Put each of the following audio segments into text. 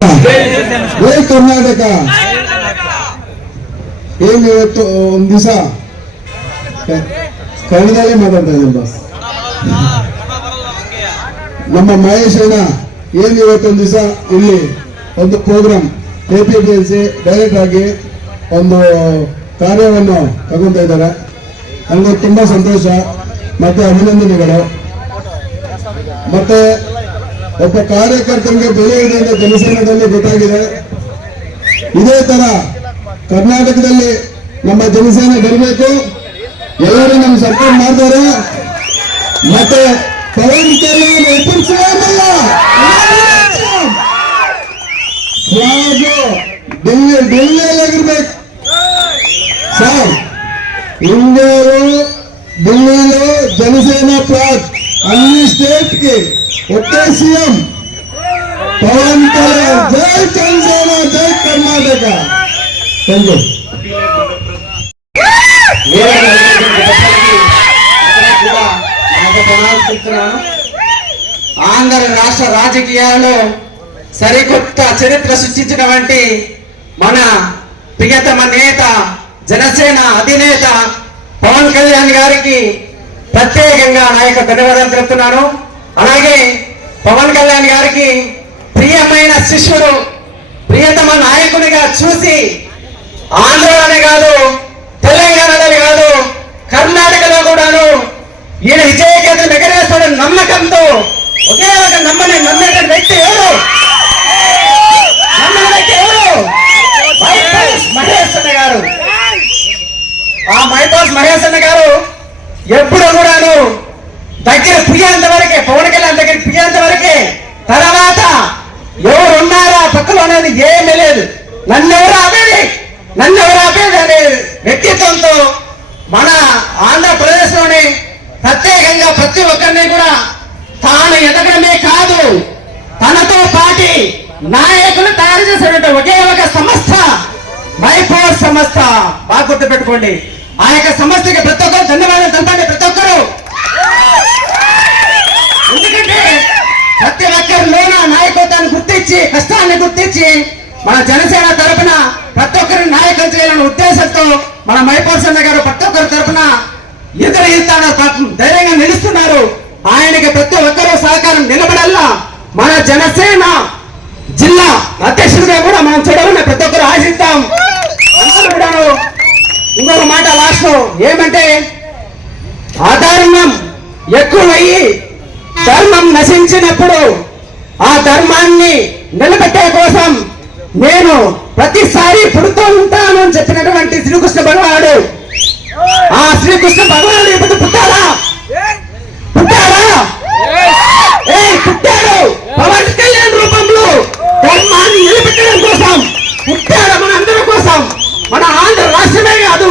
ಜೈ ಕರ್ನಾಟಕ. ಏನು ಇವತ್ತು ಒಂದು ದಿವಸ ಕನ್ನಡದಲ್ಲೇ ಮಾತಾಡ್ತಾ ಇದ್ದೀನಿ ಬಾಸ್. ನಮ್ಮ ಮಹೇಶ್ ಅಣ್ಣ ಏನು ಇವತ್ತೊಂದು ದಿವಸ ಇಲ್ಲಿ ಒಂದು ಪ್ರೋಗ್ರಾಮ್ KPTLC ಡೈರೆಕ್ಟ್ ಆಗಿ ಒಂದು ಕಾರ್ಯವನ್ನು ತಗೊಂತಾ ಇದ್ದಾರೆ. ನನಗೆ ತುಂಬಾ ಸಂತೋಷ ಮತ್ತೆ ಅಭಿನಂದನೆಗಳು. ಮತ್ತೆ ಒಬ್ಬ ಕಾರ್ಯಕರ್ತನಿಗೆ ಬೆಲೆ ಇದೆ ಅಂತ ಜನಸೇನದಲ್ಲಿ ಗೊತ್ತಾಗಿದೆ. ಇದೇ ತರ ಕರ್ನಾಟಕದಲ್ಲಿ ನಮ್ಮ ಜನಸೇನೆ ಬರಬೇಕು, ಎಲ್ಲರೂ ನಮ್ಮ ಸಪೋರ್ಟ್ ಮಾಡ್ತಾರೆ. ಮತ್ತೆ ಪವನ್ ಕಲ್ಯಾಣ್ ಎದುರಿಸುವುದಿಲ್ಲ, ಡೆಲ್ಲಿಯಲ್ಲಾಗಿರ್ಬೇಕು ಸರ್. ಇಂಡಿಯಾలో ఢిల్లీలో జనసేన ఫ్లాగ్ అన్ని స్టేట్ కి ఒకే సీఎం పవన్ కళ్యాణ్. జై జనసేన, జై కర్ణాటక. Thank you. ఆంధ్ర రాష్ట్ర రాజకీయాల్లో సరికొత్త చరిత్ర సృష్టించినటువంటి మన ప్రియతమ నేత జనసేన అధినేత పవన్ కళ్యాణ్ గారికి ప్రత్యేకంగా నా యొక్క ధన్యవాదాలు తెలుపుతున్నాను. అలాగే పవన్ కళ్యాణ్ గారికి ప్రియమైన శిష్యుడు, ప్రియతమ నాయకునిగా చూసి ఆంధ్రలోనే కాదు, తెలంగాణలోనే కాదు, కర్ణాటకలో కూడాను ఈయన విజయకేతను ఎగరేస్తాడని నమ్మకంతో ఒకే ఒక నమ్మే వ్యక్తి ఎవరు? మహేష్ అన్న గారు. ఆ మైపాస్ మహేష్ అన్న గారు ఎప్పుడు కూడాను దగ్గర ప్రియాంత వరకే, పవన్ కళ్యాణ్ దగ్గర ప్రియాంత వరకే, తర్వాత ఎవరు ఉన్నారా పక్కలో అనేది ఏమీ లేదు. నన్నెవరు ఆపేది అనే వ్యక్తిత్వంతో మన ఆంధ్రప్రదేశ్ లోని ప్రత్యేకంగా ప్రతి ఒక్కరిని కూడా తాను ఎదగడమే కాదు, తనతో పాటి నాయకులు తయారు చేసినట్టు ఒకే ఒక సంస్థ మైపాస్ సంస్థ. బాగా గుర్తు పెట్టుకోండి. ఆ యొక్క సంస్థకి ప్రతి ఒక్కరు ధన్యవాదాలు తెలపండి. ప్రతి ఒక్కరు, ఎందుకంటే ప్రతి ఒక్కరిలోన నాయకత్వాన్ని గుర్తించి, కష్టాన్ని గుర్తించి మన జనసేన తరపున ప్రతి ఒక్కరిని నాయకం చేయాలనే ఉద్దేశంతో మన మైపాస్ అన్న గారు ప్రతి ఒక్కరి తరపున ధైర్యంగా నిలుస్తున్నారు. ఆయనకి ప్రతి ఒక్కరూ సహకారం నిలబడల్లా. మన జనసేన జిల్లా అధ్యక్షుడిగా కూడా మనం చూడాలని ప్రతి ఒక్కరు ఆశిస్తాం. ఇంకొక మాట లాస్ట్ ఏమంటే, అధర్మం ఎక్కువయ్యి ధర్మం నశించినప్పుడు ఆ ధర్మాన్ని నిలబెట్టే కోసం నేను ప్రతిసారి పుడుతూ ఉంటాను అని చెప్పినటువంటి శ్రీకృష్ణ భగవానుడు, ఆ శ్రీకృష్ణ భగవానుడు ఇప్పుడు పుట్టాడు. పవన్ కళ్యాణ్ రూపంలో ధర్మాన్ని నిలబెట్టడం కోసం పుట్టాడు. మన అందరి కోసం, మన ఆంధ్ర రాష్ట్రమే కాదు,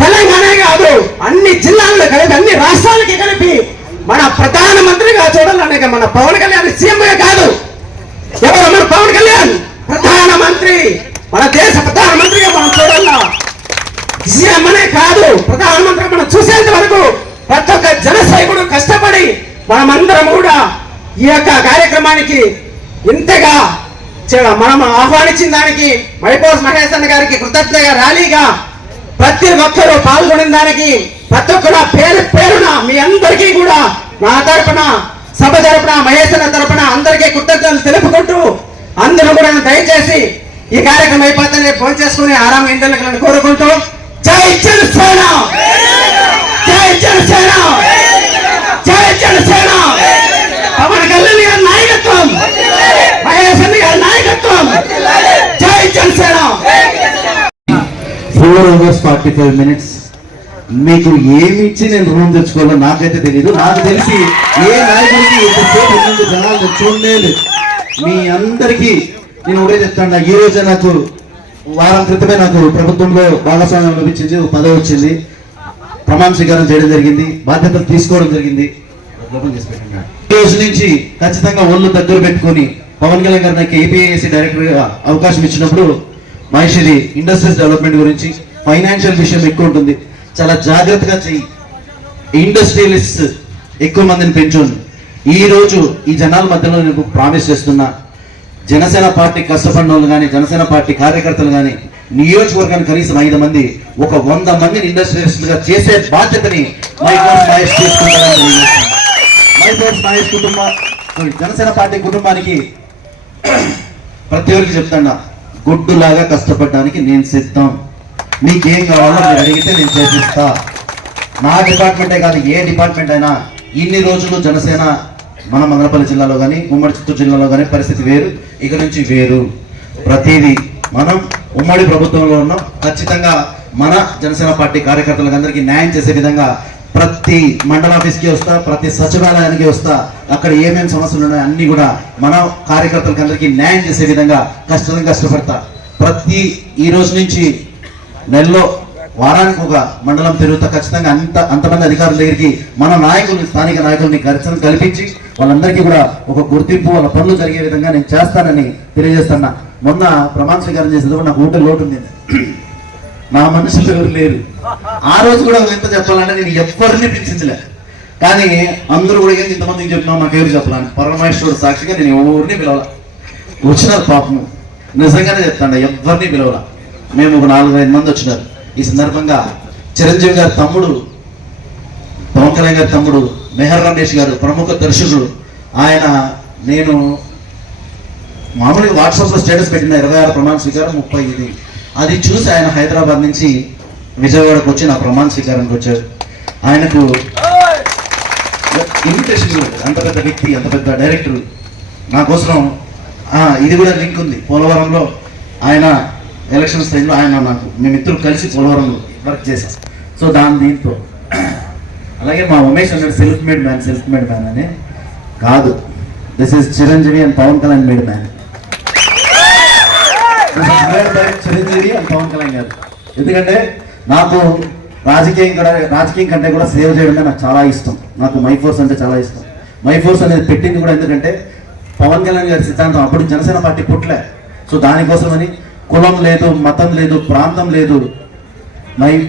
తెలంగాణ కాదు, అన్ని జిల్లాల్లో కలిపి, అన్ని రాష్ట్రాలకి కలిపి మన ప్రధానమంత్రిగా చూడాలనే మన పవన్ కళ్యాణ్ సీఎంగా కాదు. ఎవరు? మన పవన్ కళ్యాణ్ ప్రధానమంత్రి, మన దేశ ప్రధానమంత్రిగా మనం చూడాలా. సీఎం అనే కాదు, ప్రధానమంత్రి మనం చూసేంత వరకు ప్రతి ఒక్క జన సైనికుడు కష్టపడి మనమందరం కూడా ఈ యొక్క కార్యక్రమానికి ఇంతగా మనం ఆహ్వానించిన దానికి మైపాస్ మహేష్ అన్న గారికి కృతజ్ఞతగా ర్యాలీగా ప్రతి ఒక్కరూ పాల్గొనిన దానికి ప్రతి ఒక్కరు పేరు పేరున మీ అందరికీ కూడా నా తరపున, సభ తరపున, మహేష్ అన్న తరపున అందరికీ కృతజ్ఞతలు తెలుపుకుంటూ అందరూ కూడా దయచేసి ఈ కార్యక్రమం అయిపోతే ఫోన్ చేసుకుని ఆరామ ఇంటర్లకు కోరుకుంటూ జై జనసేన, జై జనసేన, జై జనసేన. పవన్ కళ్యాణ్ గారి నాయకత్వం, మహేష్ అన్న గారి నాయకత్వం, జై జనసేన. 4 hours 45 minutes. మీకు ఏమి ఇచ్చి నేను రూమ్ తెచ్చుకోవాలో నాకైతే తెలియదు. నాకు తెలిసి ఏ నాయకుడికి ఇంతసేపు ఎన్ని జనాలు చూడలేదు. మీ అందరికీ నేను ఒకటే చెప్తాను, ఈ రోజే నాకు వారం క్రితమే నాకు ప్రభుత్వంలో భాగస్వామ్యం లభించింది, పదవి వచ్చింది, ప్రమాణ స్వీకారం చేయడం జరిగింది, బాధ్యతలు తీసుకోవడం జరిగింది. ఈ రోజు నుంచి ఖచ్చితంగా ఒళ్ళు దగ్గర పెట్టుకుని పవన్ కళ్యాణ్ గారు నాకు APIC డైరెక్టర్ గా అవకాశం ఇచ్చినప్పుడు మహేశ్వరి ఇండస్ట్రీస్ డెవలప్మెంట్ గురించి, ఫైనాన్షియల్ విషయం ఎక్కువ ఉంటుంది, చాలా జాగ్రత్తగా చెయ్యి, ఇండస్ట్రియలిస్ట్ ఎక్కువ మందిని పెంచండి. ఈ రోజు ఈ జనాల మధ్యలో నేను ప్రామిస్ చేస్తున్నా, జనసేన పార్టీ కష్టపడిన వాళ్ళు కానీ జనసేన పార్టీ కార్యకర్తలు కానీ నియోజకవర్గానికి కనీసం 5 మంది ఒక 100 మందిని ఇండస్ట్రియలిస్ట్ గా చేసే బాధ్యతని మైఫోర్స్ మహేష్ తీసుకుంటారని తెలియజేస్తున్నాను. మైఫోర్స్ మహేష్ జనసేన పార్టీ కుటుంబానికి ప్రతి ఒక్కరికి చెప్తాను, గుడ్డులాగా కష్టపడడానికి నేను సిద్ధం. నీకేం కావాలో మీరు అడిగితే నేను చేపిస్తా. నా డిపార్ట్మెంటే కాదు, ఏ డిపార్ట్మెంట్ అయినా. ఇన్ని రోజులు జనసేన మన మదనపల్లి జిల్లాలో కానీ ఉమ్మడి చిత్తూరు జిల్లాలో కానీ పరిస్థితి వేరు, ఇక నుంచి వేరు. ప్రతిదీ మనం ఉమ్మడి ప్రభుత్వంలో ఉన్నాం. ఖచ్చితంగా మన జనసేన పార్టీ కార్యకర్తలకు అందరికీ న్యాయం చేసే విధంగా ప్రతి మండల ఆఫీస్కి వస్తా, ప్రతి సచివాలయానికి వస్తా. అక్కడ ఏమేమి సమస్యలు ఉన్నాయో అన్ని కూడా మన కార్యకర్తలకు అందరికీ న్యాయం చేసే విధంగా కష్టపడతా. ఈ రోజు నుంచి నెలలో వారానికి ఒక మండలం తిరుగుతా. ఖచ్చితంగా అంతమంది అధికారుల దగ్గరికి మన నాయకులు, స్థానిక నాయకుల్ని కల్పించి వాళ్ళందరికీ కూడా ఒక గుర్తింపు, వాళ్ళ పనులు జరిగే విధంగా నేను చేస్తానని తెలియజేస్తున్నా. మొన్న ప్రమాణ స్వీకారం చేసేటప్పుడు నాకు ఊట లోటు ఉంది. నా మనుషులు ఎవరు లేరు. ఆ రోజు కూడా ఎంత చెప్పాలంటే నేను ఎవరిని పిలిచించలే, కానీ అందరూ కూడా ఇంతమందికి చెప్పినావు నాకు ఎవరు చెప్పాలని పరమేశ్వరుడు సాక్షిగా నేను ఎవరిని పిలవాల. వచ్చినారు పాపము, నిజంగానే చెప్తాను, ఎవరిని పిలవాల. మేము ఒక 4-5 మంది వచ్చినారు. ఈ సందర్భంగా చిరంజీవి గారి తమ్ముడు, పవన్ కళ్యాణ్ గారి తమ్ముడు మెహర్ రమేష్ గారు ప్రముఖ దర్శకుడు, ఆయన నేను మామూలుగా వాట్సాప్లో స్టేటస్ పెట్టిన 26 ప్రమాణ స్వీకారం 30 అది చూసి ఆయన హైదరాబాద్ నుంచి విజయవాడకు వచ్చి నా ప్రమాణ స్వీకారానికి వచ్చారు. ఆయనకు ఇన్విటేషన్, అంత పెద్ద వ్యక్తి, అంత పెద్ద డైరెక్టర్ నా కోసం. ఇది కూడా లింక్ ఉంది. పోలవరంలో ఆయన ఎలక్షన్స్ టైంలో మేమిద్దరు కలిసి పోలవరంలో వర్క్ చేశాం. సో దీంతో అలాగే మా ఉమేష్ అన్నాడు సెల్ఫ్ మేడ్ మ్యాన్ అని కాదు. This is Chiranjeevi and Pawan Kalyan made man. Chiranjeevi and Pawan Kalyan గారు. ఎందుకంటే నాకు రాజకీయం కంటే కూడా సేవ్ చేయడం నాకు చాలా ఇష్టం. నాకు మైఫోర్స్ అంటే చాలా ఇష్టం. మైఫోర్స్ అనేది పెట్టింది కూడా ఎందుకంటే పవన్ కళ్యాణ్ గారి సిద్ధాంతం. అప్పుడు జనసేన పార్టీ పుట్టలే. సో దానికోసమని కులం లేదు, మతం లేదు, ప్రాంతం లేదు,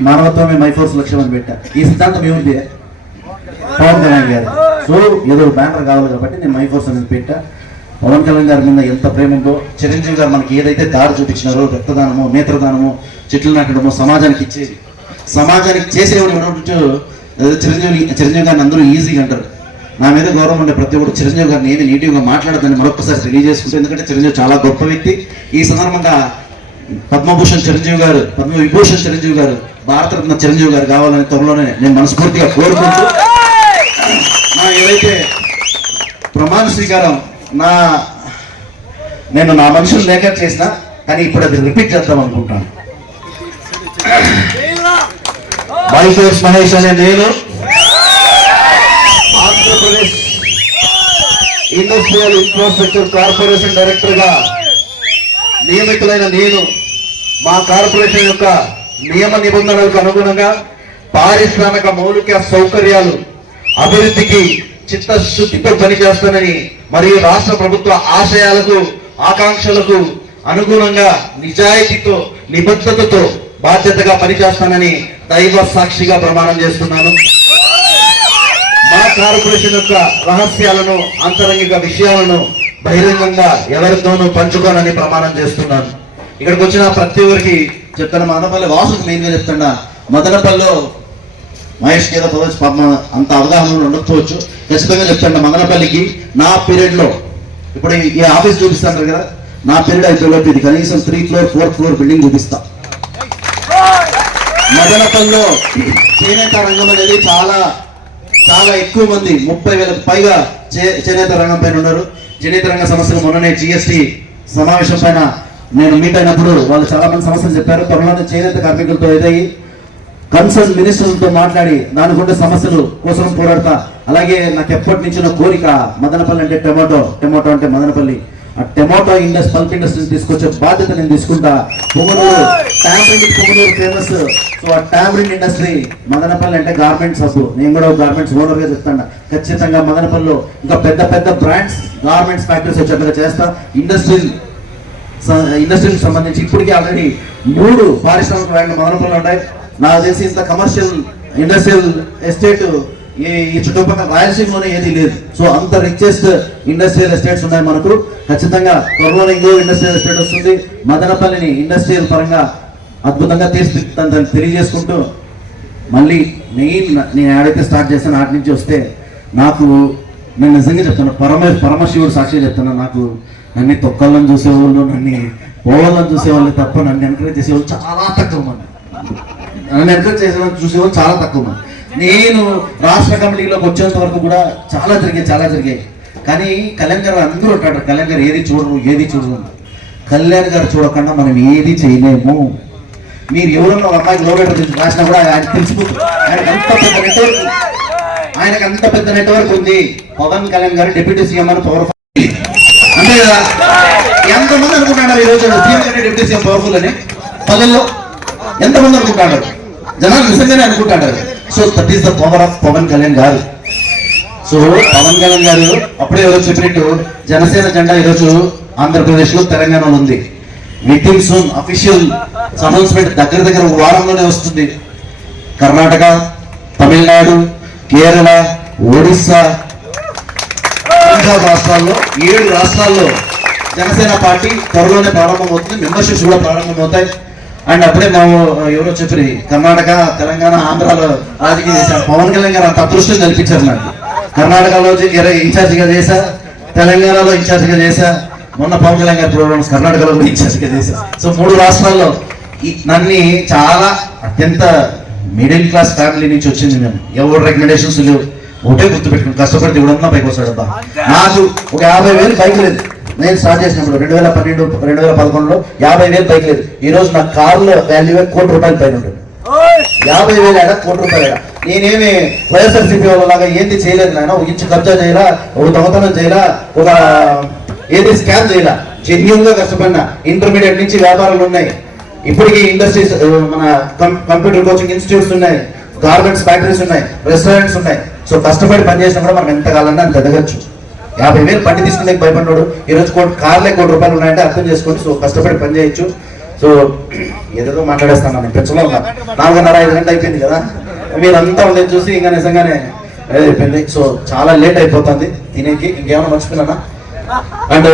మానవత్వమే మైఫోర్స్ లక్ష్యం అని పెట్టా. ఈ సిద్ధాంతం ఏముంది? పవన్ కళ్యాణ్ గారు. సో ఏదో బ్యానర్ కావాలి కాబట్టి నేను మైఫోర్స్ అనేది పెట్టా. పవన్ కళ్యాణ్ గారి మీద ఎంత ప్రేమ ఉందో, చిరంజీవి గారు మనకి ఏదైతే దారి చూపించినారో, రక్తదానము, నేత్రదానము, చెట్లు నాటడము, సమాజానికి ఇచ్చేది, సమాజానికి చేసేవాడు చిరంజీవి గారిని అందరూ ఈజీగా అంటారు. నా మీద గౌరవం ఉండే ప్రతి ఒక్కరు చిరంజీవి గారిని ఏమి నెగిటివ్గా మాట్లాడదని మరొకసారి తెలియజేసుకుంటే, ఎందుకంటే చిరంజీవి చాలా గొప్ప వ్యక్తి. ఈ సందర్భంగా పద్మభూషణ్ చిరంజీవి గారు, పద్మవిభూషణ్ చిరంజీవి గారు, భారతరత్న చిరంజీవి గారు కావాలని త్వరలోనే నేను మనస్ఫూర్తిగా కోరుకుంటూ, ఏదైతే ప్రమాణ స్వీకారం నేను నా మనుషులు లేక చేసిన, కానీ ఇప్పుడు అది రిపీట్ చేద్దాం అనుకుంటాను. మైఫోర్స్ మహేష్ అనే నేను Andhra Pradesh industrial infrastructure corporation director గా నియమితులైన నేను మా కార్పొరేషన్ యొక్క నియమ నిబంధనలకు అనుగుణంగా పారిశ్రామిక మౌలిక సౌకర్యాలు అభివృద్ధికి చిత్తశుద్ధితో పనిచేస్తానని మరియు రాష్ట్ర ప్రభుత్వ ఆశయాలకు, ఆకాంక్షలకు అనుగుణంగా నిజాయితీతో, నిబద్ధతతో బాధ్యతగా పనిచేస్తానని దైవ సాక్షిగా ప్రమాణం చేస్తున్నాను. మా కార్పొరేషన్ యొక్క రహస్యాలను, అంతరంగిక విషయాలను బహిరంగంగా ఎవరితోనూ పంచుకోనని ప్రమాణం చేస్తున్నాను. ఇక్కడికి వచ్చిన ప్రతి ఒక్కరికి చెప్తాను. మదనపల్లి వాసుకు మెయిన్గా చెప్తున్నా, మదనపల్లిలో మహేష్కి ఏదో పదవచ్చు పాప అంత అవగాహన ఉండకపోవచ్చు. ఖచ్చితంగా చెప్తాను, మదనపల్లికి నా పీరియడ్లో, ఇప్పుడు ఈ ఆఫీస్ చూపిస్తాను కదా, నా పీరియడ్ అయిపోయేలోపు ఇది కనీసం 3 floor 4th floor బిల్డింగ్ చూపిస్తా. మదనపల్లిలో చేనేత రంగం అనేది చాలా చాలా ఎక్కువ మంది, 30,000కు పైగా చేనేత రంగం పైన ఉన్నారు. చేనేత రంగ సమస్యలు మొన్ననే GST సమావేశం పైన నేను మీట్ అయినప్పుడు వాళ్ళు చాలా మంది సమస్యలు చెప్పారు. త్వరలోనే చేనేత కార్మికులతో ఏదయ్యి కన్సర్న్ మినిస్టర్లతో మాట్లాడి దానికుండే సమస్యలు కోసం పోరాడతా. అలాగే నాకు ఎప్పటి నుంచి కోరిక, మదనపల్లి అంటే టొమాటో అంటే మదనపల్లి, ఆ టొమాటో పల్ప్ ఇండస్ట్రీని తీసుకొచ్చే బాధ్యత నేను తీసుకుంటా. పొంగనూరు పొంగనూరు ఫేమస్. సో ఆ టామరిన్ ఇండస్ట్రీ, మదనపల్లి అంటే గార్మెంట్స్ హబ్. నేను కూడా గార్మెంట్స్ ఓనర్ గా చెప్తాను. ఖచ్చితంగా మదనపల్లిలో ఇంకా పెద్ద పెద్ద బ్రాండ్స్, గార్మెంట్స్ ఫ్యాక్టరీస్ వచ్చేట్టుగా చేస్తా. ఇండస్ట్రీకి సంబంధించి ఇప్పటికీ ఆల్రెడీ 3 పారిశ్రామిక ల్యాండ్లు మదనపల్లిలో ఉంటాయి. నాకు తెలిసి ఇంత కమర్షియల్ ఇండస్ట్రియల్ ఎస్టేట్ ఈ చుట్టుపక్కల రాయలసీమలోనే ఏది లేదు. సో అంత రిచెస్ట్ ఇండస్ట్రియల్ ఎస్టేట్స్ ఉన్నాయి మనకు. ఖచ్చితంగా త్వరలోనే ఇంకో ఇండస్ట్రియల్ ఎస్టేట్ వస్తుంది. మదనపల్లిని ఇండస్ట్రియల్ పరంగా అద్భుతంగా తీర్చిదిద్దుతానని తెలియజేసుకుంటూ, మళ్ళీ నేను ఏడైతే స్టార్ట్ చేస్తాను ఆటి నుంచి వస్తే నాకు, నేను నిజంగా చెప్తాను, పరమశివుడు సాక్షిగా చెప్తాను, నాకు నన్ను తొక్కలను చూసేవాళ్ళు, నన్ను పోవాలని చూసేవాళ్ళు తప్ప నన్ను ఎంకరేజ్ చేసేవాళ్ళు చాలా తక్కువ మంది. నన్ను ఎంకరేజ్ చూసేవాళ్ళు చాలా తక్కువ మంది. నేను రాష్ట్ర కమిటీలోకి వచ్చేంత వరకు కూడా చాలా జరిగాయి. కానీ కళ్యాణ్ గారు అందరూ ఉంటాడు, కళ్యాణ్ గారు ఏది చూడరు. కళ్యాణ్ గారు చూడకుండా మనం ఏది చేయలేము. మీరు ఎవరన్నా ఒక అమ్మాయికి లవ్ లెటర్ రాసినా కూడా ఆయన తెలిసిపోతుంది. ఆయనకు అంత పెద్ద నెట్వర్క్ ఉంది. పవన్ కళ్యాణ్ గారు డిప్యూటీ సీఎం అని పవర్ఫుల్, అంతే కదా? ఎంతమంది అనుకుంటున్నారు ఈరోజు సీఎం గారు డిప్యూటీ సీఎం పవర్ఫుల్ అని? పల్లెల్లో ఎంతమంది అనుకుంటున్నారు? జనాలు నిజంగానే అనుకుంటున్నారు. So that is the power of Pawan Kalyan గారు. సో పవన్ కళ్యాణ్ గారు అప్పుడే ఈరోజు చెప్పినట్టు జనసేన జెండా ఈరోజు ఆంధ్రప్రదేశ్ లో, తెలంగాణలో ఉంది. వితిన్ సూన్ అఫీషియల్ అనౌన్స్మెంట్ దగ్గర వారంలోనే వస్తుంది. కర్ణాటక, తమిళనాడు, కేరళ, ఒడిస్సా, పంజాబ్ రాష్ట్రాల్లో 7 రాష్ట్రాల్లో జనసేన పార్టీ త్వరలోనే ప్రారంభమవుతుంది. మెంబర్షిప్స్ కూడా ప్రారంభమవుతాయి. అండ్ అప్పుడే మేము ఎవరో చెప్పి కర్ణాటక, తెలంగాణ, ఆంధ్రాలో రాజకీయం చేశారు. పవన్ కళ్యాణ్ గారు అంత అదృష్టం కల్పించారు నాకు. కర్ణాటకలో ఇన్ఛార్జిగా చేశా, తెలంగాణలో ఇన్ఛార్జిగా చేశా, మొన్న పవన్ కళ్యాణ్ గారి ప్రోగ్రామ్స్ కర్ణాటకలో కూడా ఇన్ఛార్జిగా చేశా. సో 3 రాష్ట్రాల్లో నన్ను చాలా అత్యంత మిడిల్ క్లాస్ ఫ్యామిలీ నుంచి వచ్చింది. నేను ఎవరు రికమెండేషన్స్ లేవు. ఒకటే గుర్తుపెట్టుకుని కష్టపడితే ఇవ్వడం పైకి వస్తాడబ్బా. నాకు ఒక 50,000 బైక్ లేదు. నేను స్టార్ట్ చేసినప్పుడు 2012, 2011లో 50,000 బైక్ లేదు. ఈ రోజు నా కారులో వాల్యూ ₹1 కోటి పైన ఉంటుంది. 50,000 ఏడా, ₹1 కోటి ఏడా. నేనేమి వైఎస్ఆర్సీపీ వాళ్ళలాగా ఏంది చేయలేదు నాయన. ఒక ఇంచు కబ్జా చేయలా, ఒక దొంగతనం చేయలా, ఒక ఏది స్కామ్ చేయలా. జెన్యూన్ గా కష్టపడినా. ఇంటర్మీడియట్ నుంచి వ్యాపారాలు ఉన్నాయి. ఇప్పటికీ ఇండస్ట్రీస్, మన కంప్యూటర్ కోచింగ్ ఇన్స్టిట్యూట్స్ ఉన్నాయి, గార్మెంట్స్ ఫ్యాక్టరీస్ ఉన్నాయి, రెస్టారెంట్స్ ఉన్నాయి. సో కష్టపడి పనిచేసినా కూడా మనం ఎంత కావాలన్నా అంత ఎదగచ్చు. 50,000 బండి తీసుకునే భయపడ్డాడు. ఈరోజు కార్లే ₹1 కోటి ఉన్నాయంటే అర్థం చేసుకోండి. సో కష్టపడి పని చేయొచ్చు. సో ఏదో మాట్లాడేస్తాను, నేను పెంచలో ఉన్నా. 4:30-5 గంటలు అయిపోయింది కదా. మీరంతా ఉండేది చూసి ఇంకా నిజంగానే అయిపోయింది. సో చాలా లేట్ అయిపోతుంది తినేకి. ఇంకేమైనా మర్చిపోయినా? అండ్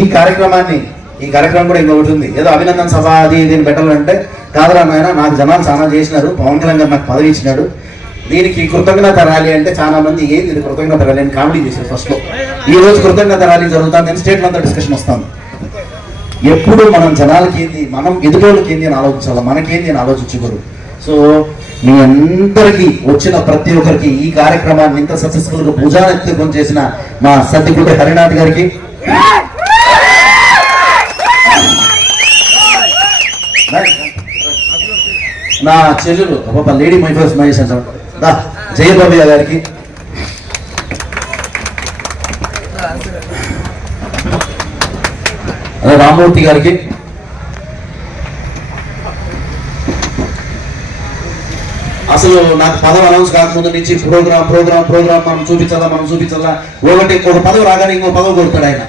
ఈ కార్యక్రమం కూడా ఇంకొకటి ఉంది. ఏదో అభినందన సభ అది దీన్ని పెట్టాలంటే కాదురా నాయన, నాకు జనాలు చాలా చేసినారు. పవన్ కళ్యాణ్ గారు నాకు పదవి ఇచ్చినాడు. దీనికి కృతజ్ఞత ర్యాలీ అంటే చాలా మంది ఏంది ఇది కృతజ్ఞత ర్యాలీ అని కామెడీ చేశారు ఫస్ట్ లో. ఈ రోజు కృతజ్ఞత ర్యాలీ జరుగుతుంది. నేను స్టేట్ అంతా డిస్కషన్ వస్తాను. ఎప్పుడు మనం జనాలకి ఏంది, మనం ఎదుటోళ్ళకి ఏంది అని ఆలోచించాలి, మనకేంది అని ఆలోచించకూడదు. సో మీ అందరికీ వచ్చిన ప్రతి ఒక్కరికి ఈ కార్యక్రమాన్ని ఇంత సక్సెస్ఫుల్ గా భుజానెత్తుకొని చేసిన మా సత్యగుడి హరినాథ్ గారికి, నా చెల్లెలు లేడీ మై ఫస్ట్ మహేష్ జయబాబయ్య గారికి, రామూర్తి గారికి, అసలు నాకు పదవి అనౌన్స్ కాకముందు నుంచి ప్రోగ్రామ్ మనం చూపించాలా. ఒక పదవి రాగానే ఇంకో పదవి కొడతాడు ఆయన.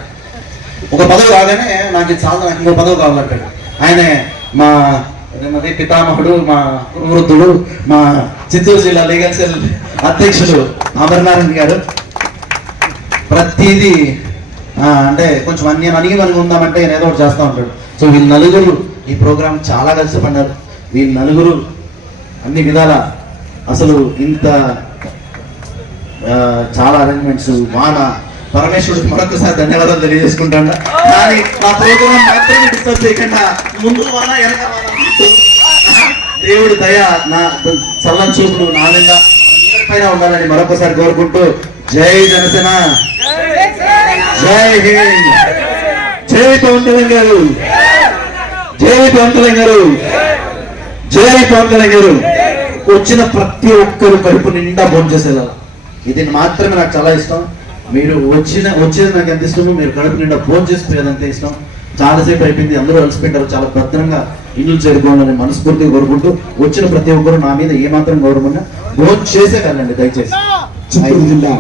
ఒక పదవి రాగానే నాకు ఇది చాలా, నాకు ఇంకో పదవి కావాలంటాడు ఆయన. మా పితామహుడు, మా వృద్ధుడు, మా చిత్తూరు జిల్లా లీగల్ సెల్ అధ్యక్షుడు అమర్నారాయణ గారు ప్రతిదీ అంటే కొంచెం అనిగి ఉందామంటే నేను ఏదో ఒకటి చేస్తూ ఉంటాడు. సో వీళ్ళు నలుగురు ఈ ప్రోగ్రాం చాలా కలిసిపడ్డారు. వీళ్ళు నలుగురు అన్ని విధాల అసలు ఇంత చాలా అరేంజ్మెంట్స్, వాన పరమేశ్వరుడికి మరొకసారి ధన్యవాదాలు తెలియజేసుకుంటాను. కానీ మా ప్రోగ్రాం మాత్రమే డిస్టర్బ్ చేయకుండా ముందు వాన వెనక వాన, దేవుడు దయ, నా చల్లని చూపులు నా మీద అందరిపైన ఉండాలని మరొకసారి కోరుకుంటూ, జై జనసేన, జై హింద్, జై పవన్ కళ్యాణ్ గారు, జై పవన్ కళ్యాణ్ గారు, జై పవన్ కళ్యాణ్ గారు. వచ్చిన ప్రతి ఒక్కరు కడుపు నిండా భోజనం చేసేలా. ఇది మాత్రమే నాకు చాలా ఇష్టం. మీరు వచ్చేది నాకు ఎంత ఇష్టమో, మీరు కడుపు నిండా భోజనం చేసిపోయేది అంతే ఇష్టం. చాలాసేపు అయిపోయింది, అందరూ అలసిపోయింటారు. చాలా భద్రంగా ఇల్లు చేరుకోవాలని మనస్ఫూర్తిగా కోరుకుంటూ, వచ్చిన ప్రతి ఒక్కరు నా మీద ఏమాత్రం గౌరవం భోజనం చేసే వెళ్ళండి దయచేసి. చిత్తూరు జిల్లా